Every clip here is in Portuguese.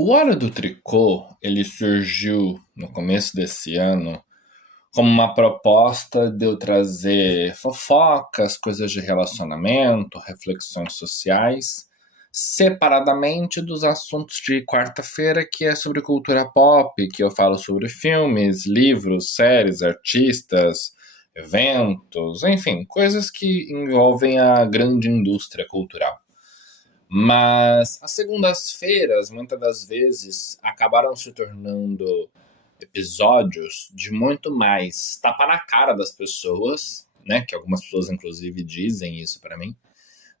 O Hora do Tricô, ele surgiu no começo desse ano como uma proposta de eu trazer fofocas, coisas de relacionamento, reflexões sociais, separadamente dos assuntos de quarta-feira, que é sobre cultura pop, que eu falo sobre filmes, livros, séries, artistas, eventos, enfim, coisas que envolvem a grande indústria cultural. Mas as segundas-feiras, muitas das vezes, acabaram se tornando episódios de muito mais tapa na cara das pessoas, né? Que algumas pessoas, inclusive, dizem isso pra mim,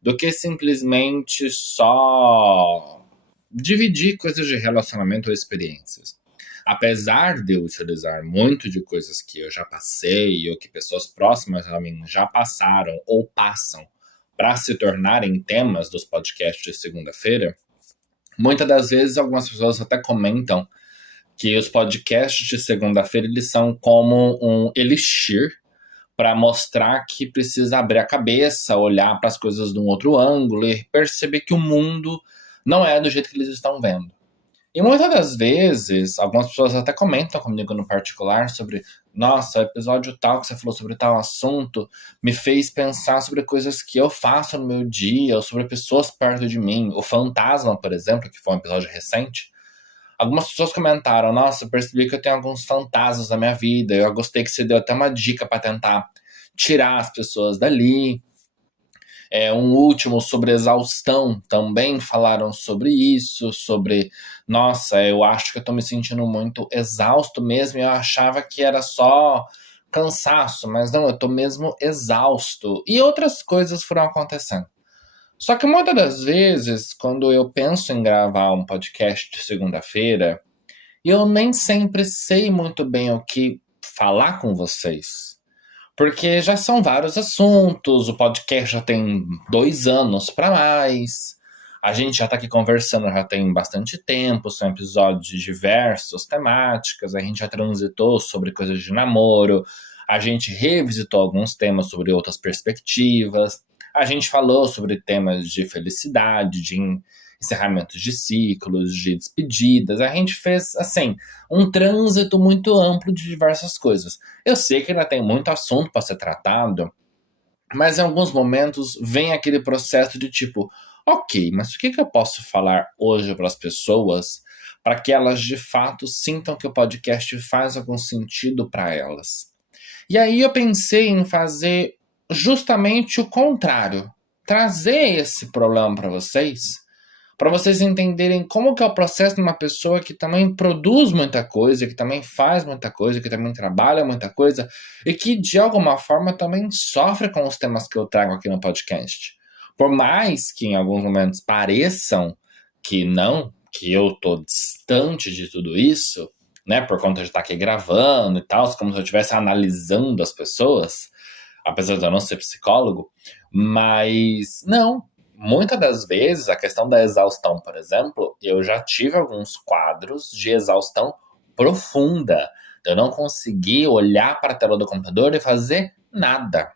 do que simplesmente só dividir coisas de relacionamento ou experiências. Apesar de eu utilizar muito de coisas que eu já passei ou que pessoas próximas a mim já passaram ou passam para se tornarem temas dos podcasts de segunda-feira, muitas das vezes algumas pessoas até comentam que os podcasts de segunda-feira eles são como um elixir para mostrar que precisa abrir a cabeça, olhar para as coisas de um outro ângulo e perceber que o mundo não é do jeito que eles estão vendo. E muitas das vezes, algumas pessoas até comentam comigo no particular sobre nossa, o episódio tal que você falou sobre tal assunto me fez pensar sobre coisas que eu faço no meu dia, ou sobre pessoas perto de mim. O Fantasma, por exemplo, que foi um episódio recente, algumas pessoas comentaram, nossa, eu percebi que eu tenho alguns fantasmas na minha vida, eu gostei que você deu até uma dica para tentar tirar as pessoas dali. Um último sobre exaustão, também falaram sobre isso, sobre, nossa, eu acho que eu tô me sentindo muito exausto mesmo, e eu achava que era só cansaço, mas não, eu tô mesmo exausto. E outras coisas foram acontecendo. Só que muitas das vezes, quando eu penso em gravar um podcast de segunda-feira, eu nem sempre sei muito bem o que falar com vocês. Porque já são vários assuntos, o podcast já tem 2 anos para mais. A gente já tá aqui conversando já tem bastante tempo, são episódios de diversas temáticas, a gente já transitou sobre coisas de namoro, a gente revisitou alguns temas sobre outras perspectivas, a gente falou sobre temas de felicidade, de encerramentos de ciclos, de despedidas, a gente fez, assim, um trânsito muito amplo de diversas coisas. Eu sei que ainda tem muito assunto para ser tratado, mas em alguns momentos vem aquele processo de tipo, ok, mas o que eu posso falar hoje para as pessoas para que elas de fato sintam que o podcast faz algum sentido para elas? E aí eu pensei em fazer justamente o contrário, trazer esse problema para vocês entenderem como que é o processo de uma pessoa que também produz muita coisa, que também faz muita coisa, que também trabalha muita coisa e que de alguma forma também sofre com os temas que eu trago aqui no podcast. Por mais que em alguns momentos pareçam que não, que eu tô distante de tudo isso, né, por conta de estar aqui gravando e tal, como se eu estivesse analisando as pessoas, apesar de eu não ser psicólogo, mas não, muitas das vezes, a questão da exaustão, por exemplo, eu já tive alguns quadros de exaustão profunda. Eu não consegui olhar para a tela do computador e fazer nada.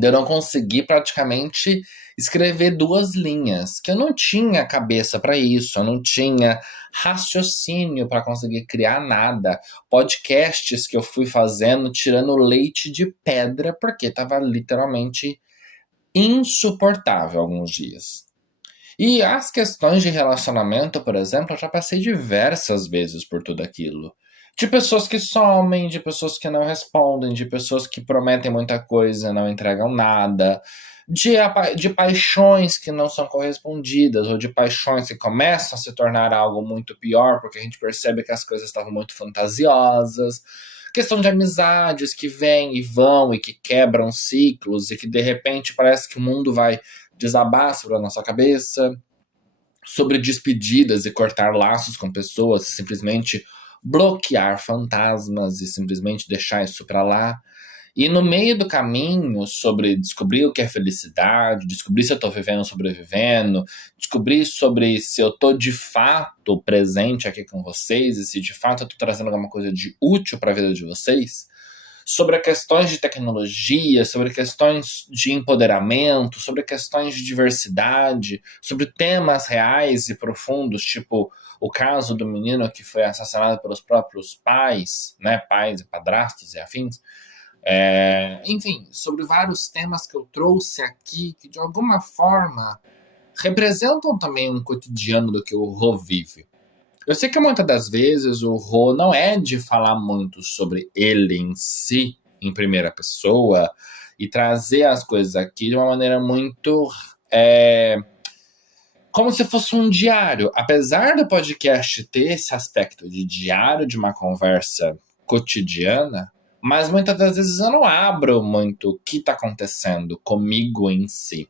Eu não consegui praticamente escrever 2 linhas, que eu não tinha cabeça para isso, eu não tinha raciocínio para conseguir criar nada. Podcasts que eu fui fazendo tirando leite de pedra, porque estava literalmente insuportável alguns dias. E as questões de relacionamento, por exemplo, eu já passei diversas vezes por tudo aquilo. De pessoas que somem, de pessoas que não respondem, de pessoas que prometem muita coisa e não entregam nada, de paixões que não são correspondidas, ou de paixões que começam a se tornar algo muito pior, porque a gente percebe que as coisas estavam muito fantasiosas. Questão de amizades que vêm e vão e que quebram ciclos e que de repente parece que o mundo vai desabar sobre a nossa cabeça, sobre despedidas e cortar laços com pessoas, simplesmente bloquear fantasmas e simplesmente deixar isso pra lá. E no meio do caminho, sobre descobrir o que é felicidade, descobrir se eu tô vivendo ou sobrevivendo, descobrir sobre se eu tô de fato presente aqui com vocês e se de fato eu tô trazendo alguma coisa de útil pra vida de vocês, sobre questões de tecnologia, sobre questões de empoderamento, sobre questões de diversidade, sobre temas reais e profundos, tipo o caso do menino que foi assassinado pelos próprios pais, né, pais e padrastos e afins. Enfim, sobre vários temas que eu trouxe aqui, que de alguma forma representam também um cotidiano do que o Rô vive. Eu sei que muitas das vezes o Rô não é de falar muito sobre ele em si, em primeira pessoa, e trazer as coisas aqui de uma maneira muito como se fosse um diário. Apesar do podcast ter esse aspecto de diário, de uma conversa cotidiana, mas muitas das vezes eu não abro muito o que está acontecendo comigo em si.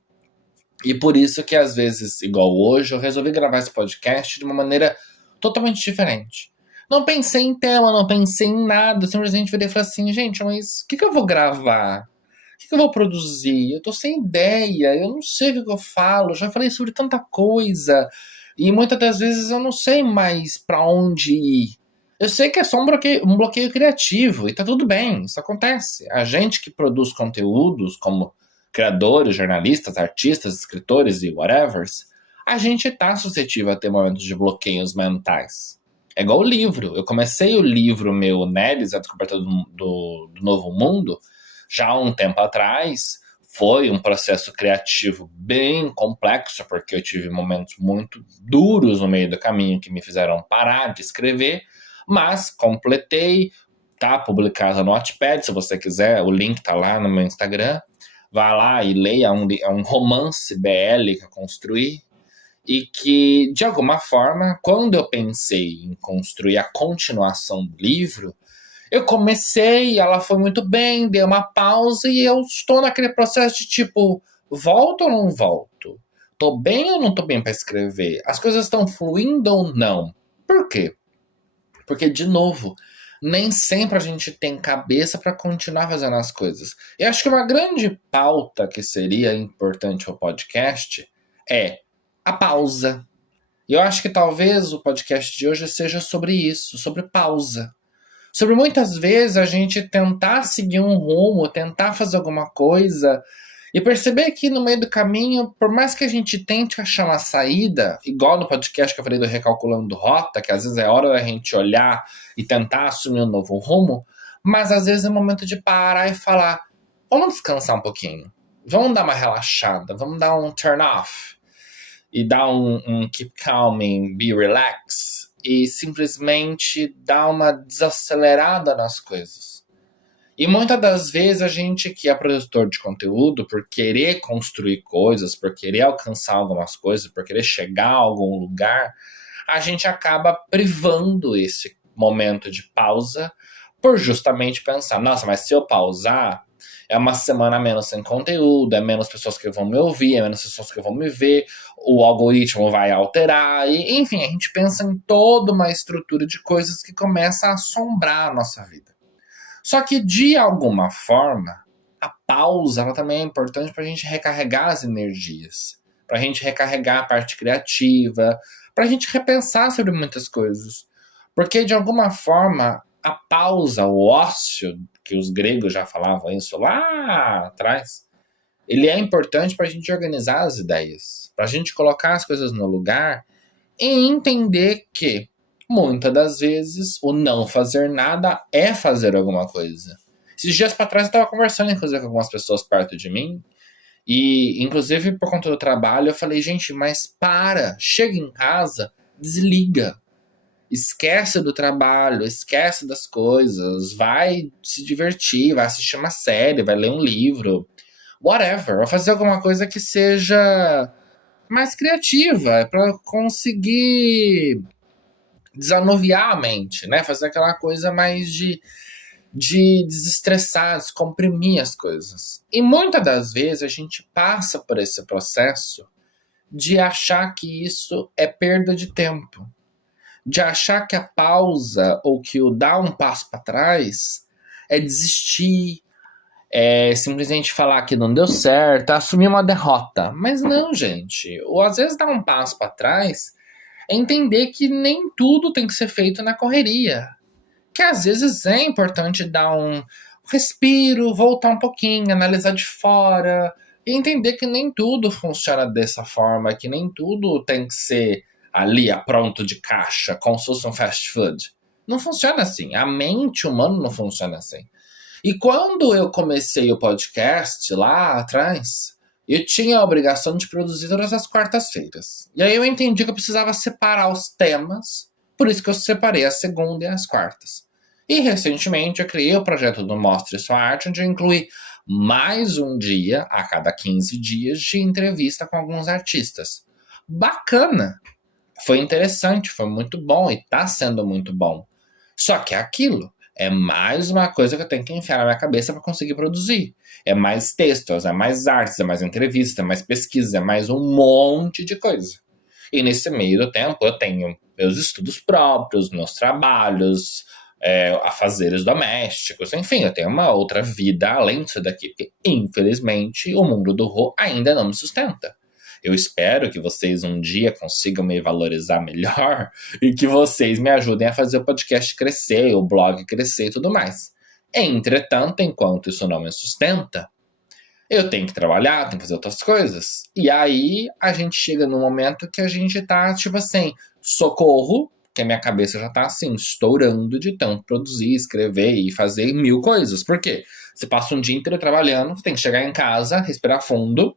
E por isso que às vezes, igual hoje, eu resolvi gravar esse podcast de uma maneira totalmente diferente. Não pensei em tema, não pensei em nada, simplesmente virei e falei assim, gente, mas o que eu vou gravar? O que eu vou produzir? Eu tô sem ideia, eu não sei o que eu falo, já falei sobre tanta coisa, e muitas das vezes eu não sei mais pra onde ir. Eu sei que é só um bloqueio criativo, e tá tudo bem, isso acontece. A gente que produz conteúdos, como criadores, jornalistas, artistas, escritores e whatever, a gente tá suscetível a ter momentos de bloqueios mentais. É igual o livro. Eu comecei o livro meu, Nelis, A Descoberta do Novo Mundo, já há um tempo atrás. Foi um processo criativo bem complexo, porque eu tive momentos muito duros no meio do caminho que me fizeram parar de escrever, mas completei, tá publicado no Wattpad, se você quiser, o link tá lá no meu Instagram. Vá lá e leia, é um romance BL que eu construí, e que, de alguma forma, quando eu pensei em construir a continuação do livro, eu comecei, ela foi muito bem, dei uma pausa e eu estou naquele processo de tipo, volto ou não volto? Tô bem ou não tô bem para escrever? As coisas estão fluindo ou não? Por quê? Porque, de novo, nem sempre a gente tem cabeça para continuar fazendo as coisas. Eu acho que uma grande pauta que seria importante ao podcast é a pausa. E eu acho que talvez o podcast de hoje seja sobre isso, sobre pausa. Sobre muitas vezes a gente tentar seguir um rumo, tentar fazer alguma coisa e perceber que no meio do caminho, por mais que a gente tente achar uma saída, igual no podcast que eu falei do Recalculando Rota, que às vezes é hora da gente olhar e tentar assumir um novo rumo, mas às vezes é momento de parar e falar, vamos descansar um pouquinho, vamos dar uma relaxada, vamos dar um turn off e dar um keep calming, be relax e simplesmente dar uma desacelerada nas coisas. E muitas das vezes a gente que é produtor de conteúdo, por querer construir coisas, por querer alcançar algumas coisas, por querer chegar a algum lugar, a gente acaba privando esse momento de pausa por justamente pensar, nossa, mas se eu pausar, é uma semana a menos sem conteúdo, é menos pessoas que vão me ouvir, é menos pessoas que vão me ver, o algoritmo vai alterar, e enfim, a gente pensa em toda uma estrutura de coisas que começa a assombrar a nossa vida. Só que, de alguma forma, a pausa ela também é importante para a gente recarregar as energias, para a gente recarregar a parte criativa, para a gente repensar sobre muitas coisas. Porque, de alguma forma, a pausa, o ócio, que os gregos já falavam isso lá atrás, ele é importante para a gente organizar as ideias, para a gente colocar as coisas no lugar e entender que, muitas das vezes, o não fazer nada é fazer alguma coisa. Esses dias para trás eu estava conversando, inclusive, com algumas pessoas perto de mim, e, inclusive, por conta do trabalho, eu falei, gente, mas para, chega em casa, desliga. Esquece do trabalho, esquece das coisas, vai se divertir, vai assistir uma série, vai ler um livro, whatever, vai fazer alguma coisa que seja mais criativa, para conseguir desanuviar a mente, né? Fazer aquela coisa mais de desestressar, descomprimir as coisas. E muitas das vezes a gente passa por esse processo de achar que isso é perda de tempo, de achar que a pausa ou que o dar um passo para trás é desistir, é simplesmente falar que não deu certo, assumir uma derrota. Mas não, gente. Ou às vezes dar um passo para trás é entender que nem tudo tem que ser feito na correria. Que às vezes é importante dar respiro, voltar um pouquinho, analisar de fora e entender que nem tudo funciona dessa forma, que nem tudo tem que ser ali a pronto de caixa, como se fosse um fast food. Não funciona assim. A mente humana não funciona assim. E quando eu comecei o podcast lá atrás, eu tinha a obrigação de produzir todas as quartas-feiras. E aí eu entendi que eu precisava separar os temas, por isso que eu separei a segunda e as quartas. E recentemente eu criei o projeto do Mostre Sua Arte, onde eu incluí mais um dia, a cada 15 dias, de entrevista com alguns artistas. Bacana! Foi interessante, foi muito bom e tá sendo muito bom. Só que é aquilo. É mais uma coisa que eu tenho que enfiar na minha cabeça para conseguir produzir. É mais textos, é mais artes, é mais entrevistas, é mais pesquisa, é mais um monte de coisa. E nesse meio do tempo eu tenho meus estudos próprios, meus trabalhos, afazeres domésticos, enfim, eu tenho uma outra vida além disso daqui, porque infelizmente o mundo do Rô ainda não me sustenta. Eu espero que vocês um dia consigam me valorizar melhor e que vocês me ajudem a fazer o podcast crescer, o blog crescer e tudo mais. Entretanto, enquanto isso não me sustenta, eu tenho que trabalhar, tenho que fazer outras coisas. E aí a gente chega num momento que a gente tá tipo assim, socorro, que a minha cabeça já tá assim, estourando de tanto produzir, escrever e fazer mil coisas. Por quê? Você passa um dia inteiro trabalhando, você tem que chegar em casa, respirar fundo,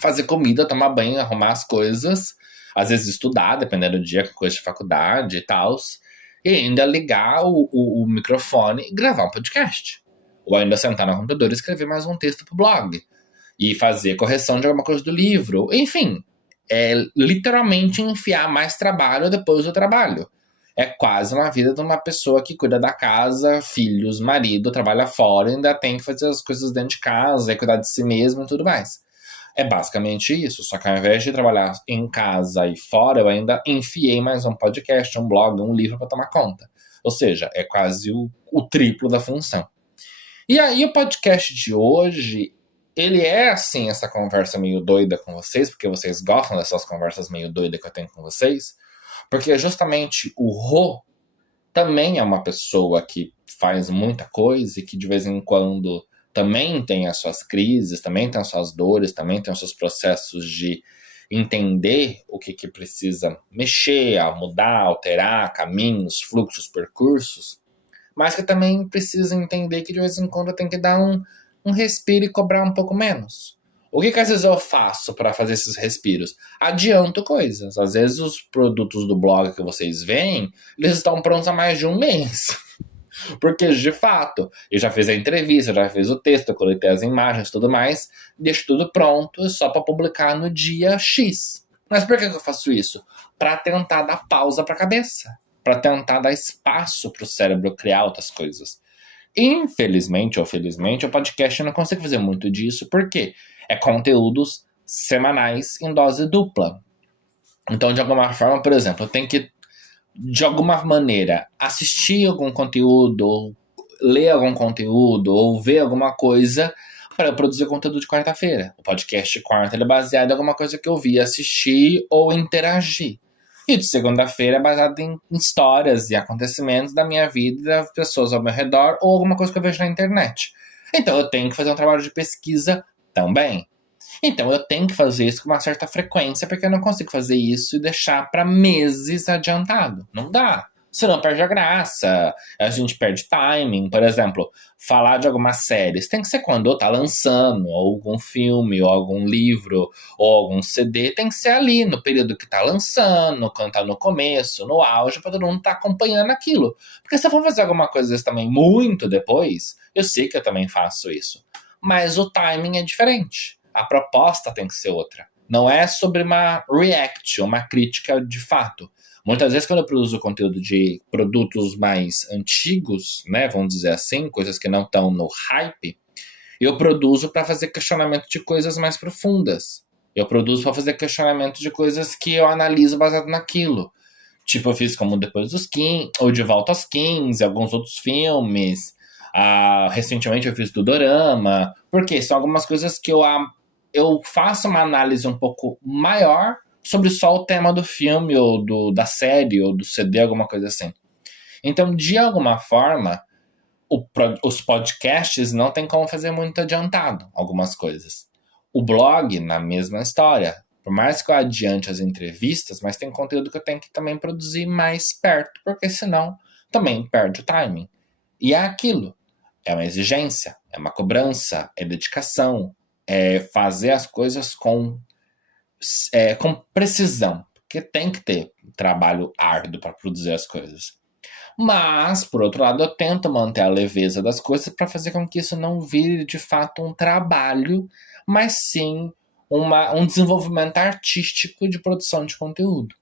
fazer comida, tomar banho, arrumar as coisas, às vezes estudar, dependendo do dia, com coisa de faculdade e tal, e ainda ligar o microfone e gravar um podcast. Ou ainda sentar no computador e escrever mais um texto pro blog. E fazer correção de alguma coisa do livro. Enfim, é literalmente enfiar mais trabalho depois do trabalho. É quase uma vida de uma pessoa que cuida da casa, filhos, marido, trabalha fora, e ainda tem que fazer as coisas dentro de casa, e cuidar de si mesmo e tudo mais. É basicamente isso, só que ao invés de trabalhar em casa e fora, eu ainda enfiei mais um podcast, um blog, um livro para tomar conta. Ou seja, é quase o triplo da função. E aí o podcast de hoje, ele é assim, essa conversa meio doida com vocês, porque vocês gostam dessas conversas meio doidas que eu tenho com vocês, porque justamente o Rô também é uma pessoa que faz muita coisa e que de vez em quando também tem as suas crises, também tem as suas dores, também tem os seus processos de entender o que precisa mexer, mudar, alterar caminhos, fluxos, percursos, mas que também precisa entender que de vez em quando tem que dar um respiro e cobrar um pouco menos. O que às vezes eu faço para fazer esses respiros? Adianto coisas. Às vezes os produtos do blog que vocês veem, eles estão prontos há mais de um mês. Porque, de fato, eu já fiz a entrevista, já fiz o texto, eu coletei as imagens e tudo mais, deixo tudo pronto só para publicar no dia X. Mas por que eu faço isso? Para tentar dar pausa para a cabeça, para tentar dar espaço para o cérebro criar outras coisas. Infelizmente ou felizmente, o podcast eu não consigo fazer muito disso, porque é conteúdos semanais em dose dupla. Então, de alguma forma, por exemplo, eu tenho que de alguma maneira, assistir algum conteúdo, ou ler algum conteúdo, ou ver alguma coisa para eu produzir conteúdo de quarta-feira. O podcast de quarta ele é baseado em alguma coisa que eu vi, assistir ou interagir. E de segunda-feira é baseado em histórias e acontecimentos da minha vida, das pessoas ao meu redor, ou alguma coisa que eu vejo na internet. Então eu tenho que fazer um trabalho de pesquisa também. Então eu tenho que fazer isso com uma certa frequência, porque eu não consigo fazer isso e deixar para meses adiantado. Não dá. Senão perde a graça, a gente perde timing. Por exemplo, falar de algumas séries tem que ser quando tá lançando, ou algum filme, ou algum livro, ou algum CD, tem que ser ali, no período que tá lançando, quando tá no começo, no auge, pra todo mundo tá acompanhando aquilo. Porque se eu for fazer alguma coisa também muito depois, eu sei que eu também faço isso. Mas o timing é diferente. A proposta tem que ser outra. Não é sobre uma react, uma crítica de fato. Muitas vezes, quando eu produzo conteúdo de produtos mais antigos, né, vamos dizer assim, coisas que não estão no hype, eu produzo para fazer questionamento de coisas mais profundas. Eu produzo para fazer questionamento de coisas que eu analiso baseado naquilo. Tipo, eu fiz como Depois dos 15, ou De Volta aos 15, alguns outros filmes. Recentemente eu fiz do Dorama. Porque são algumas coisas que eu faço uma análise um pouco maior sobre só o tema do filme, ou da série, ou do CD, alguma coisa assim. Então, de alguma forma, Os podcasts não tem como fazer muito adiantado algumas coisas. O blog, na mesma história. Por mais que eu adiante as entrevistas, mas tem conteúdo que eu tenho que também produzir mais perto, porque senão também perde o timing. E é aquilo. É uma exigência, é uma cobrança, é dedicação, é fazer as coisas com precisão. Porque tem que ter trabalho árduo para produzir as coisas. Mas, por outro lado, eu tento manter a leveza das coisas para fazer com que isso não vire de fato um trabalho, mas sim um desenvolvimento artístico de produção de conteúdo.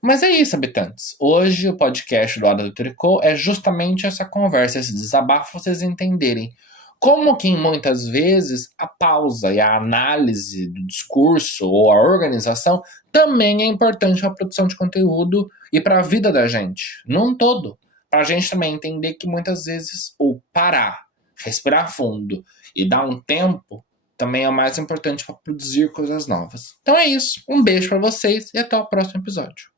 Mas é isso, habitantes. Hoje o podcast do Hora do Tricô é justamente essa conversa, esse desabafo, pra vocês entenderem como que muitas vezes a pausa e a análise do discurso ou a organização também é importante para a produção de conteúdo e para a vida da gente, num todo. Para a gente também entender que muitas vezes o parar, respirar fundo e dar um tempo também é o mais importante para produzir coisas novas. Então é isso. Um beijo para vocês e até o próximo episódio.